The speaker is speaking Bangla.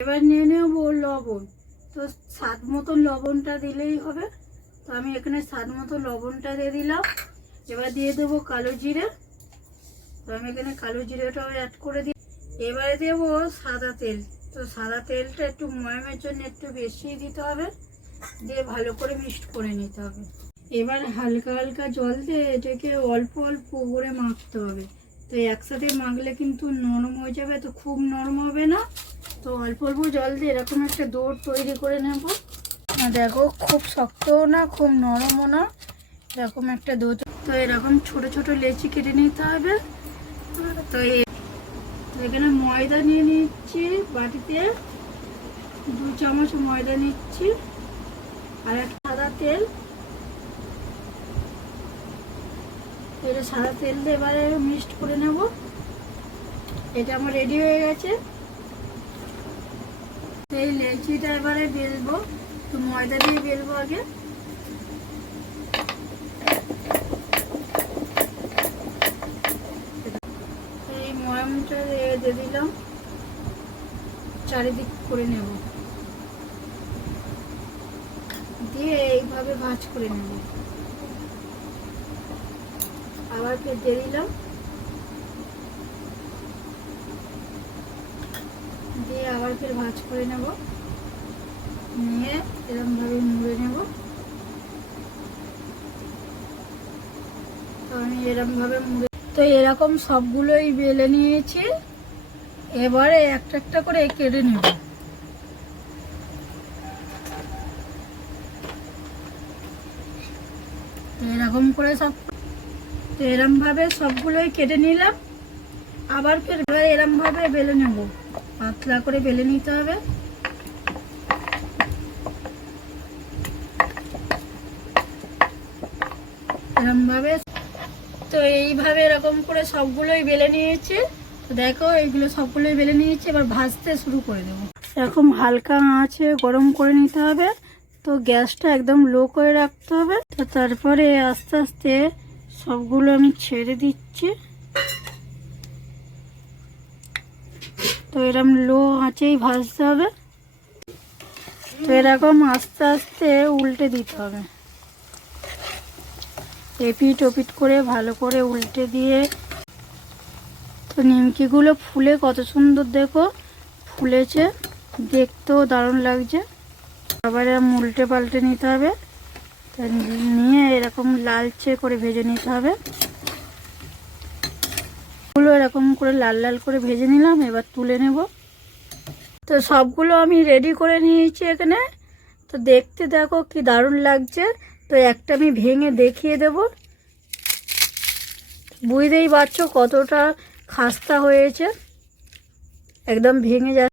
এবার নিয়ে নেব লবণ। তো স্বাদ মতো লবণটা দিলেই হবে। তো আমি এখানে স্বাদ মতো লবণটা দিয়ে দিলাম। এবার দিয়ে দেবো কালো জিরে। তো আমি এখানে কালো জিরেটাও অ্যাড করে দিই। এবারে দেবো সাদা তেল। তো সাদা তেলটা একটু ময়ামের জন্য একটু বেশি দিতে হবে, দিয়ে ভালো করে মিক্সড করে নিতে হবে। এবার হালকা হালকা জল দিয়ে এটাকে অল্প অল্প করে মাখতে হবে। তো একসাথে মাখলে কিন্তু নরম হয়ে যাবে, তো খুব নরম হবে না। তো অল্প অল্প জল দিয়ে এরকম একটা ডো তৈরি করে নেব। দেখো খুব শক্তও না খুব নরমও না, এরকম একটা ডো। তো এরকম ছোট ছোট লেচি কেটে নিতে হবে। তো এখানে ময়দা নিয়ে নিচ্ছি, বাটিতে 2 চামচ ময়দা নিচ্ছি, আর একটা সাদা তেল। এটা সাদা তেল দিয়ে এবারে মিক্সড করে নেব। এটা আমার রেডি হয়ে গেছে। এই লেচিটা এবারে বেলবো। তো ময়দা দিয়ে বেলবো আগে। এই ময়ামটা দিয়ে দিলাম, চারিদিক করে নেব, দিয়ে এইভাবে ভাঁজ করে নেব। আবার ফের দিয়ে দিলাম, দিয়ে আবার ফের ভাঁজ করে নেব, নিয়ে এরকমভাবে মুড়ে নেব। তো আমি এরকমভাবে মুড়ে, তো এরকম সবগুলোই বেলে নিয়েছি। এবারে একটা একটা করে কেটে নেব। এরকম করে সব, তো এরমভাবে সবগুলোই কেটে নিলাম। আবার ফের এরমভাবে বেলে নেব, পাতলা করে বেলে নিতে হবে। এরমভাবে, তো এইভাবে এরকম করে সবগুলোই বেলে নিয়েছি। তো দেখো এইগুলো সবগুলোই বেলে নিয়েছি। এবার ভাজতে শুরু করে দেবো। এরকম হালকা আঁচে গরম করে নিতে হবে। তো গ্যাসটা একদম লো করে রাখতে হবে। তো তারপরে আস্তে আস্তে সবগুলো আমি ছেড়ে দিচ্ছি। তো এরকম লো আঁচেই ভাজতে হবে। তো এরকম আস্তে আস্তে উল্টে দিতে হবে, এপিট ওপিট করে ভালো করে উল্টে দিয়ে। তো নিমকিগুলো ফুলে কত সুন্দর দেখো ফুলেছে, দেখতেও দারুণ লাগছে। আবার এরকম উল্টে পাল্টে নিতে হবে, নিয়ে এরকম লালচে করে ভেজে নিতে হবে। এগুলো এরকম করে লাল লাল করে ভেজে নিলাম, এবার তুলে নেব। তো সবগুলো আমি রেডি করে নিয়েছি এখানে। তো দেখতে দেখো কি দারুণ লাগছে। তো একটা আমি ভেঙে দেখিয়ে দেব, বুঝতেই পারছো কতটা খাস্তা হয়েছে, একদম ভেঙে যাচ্ছে।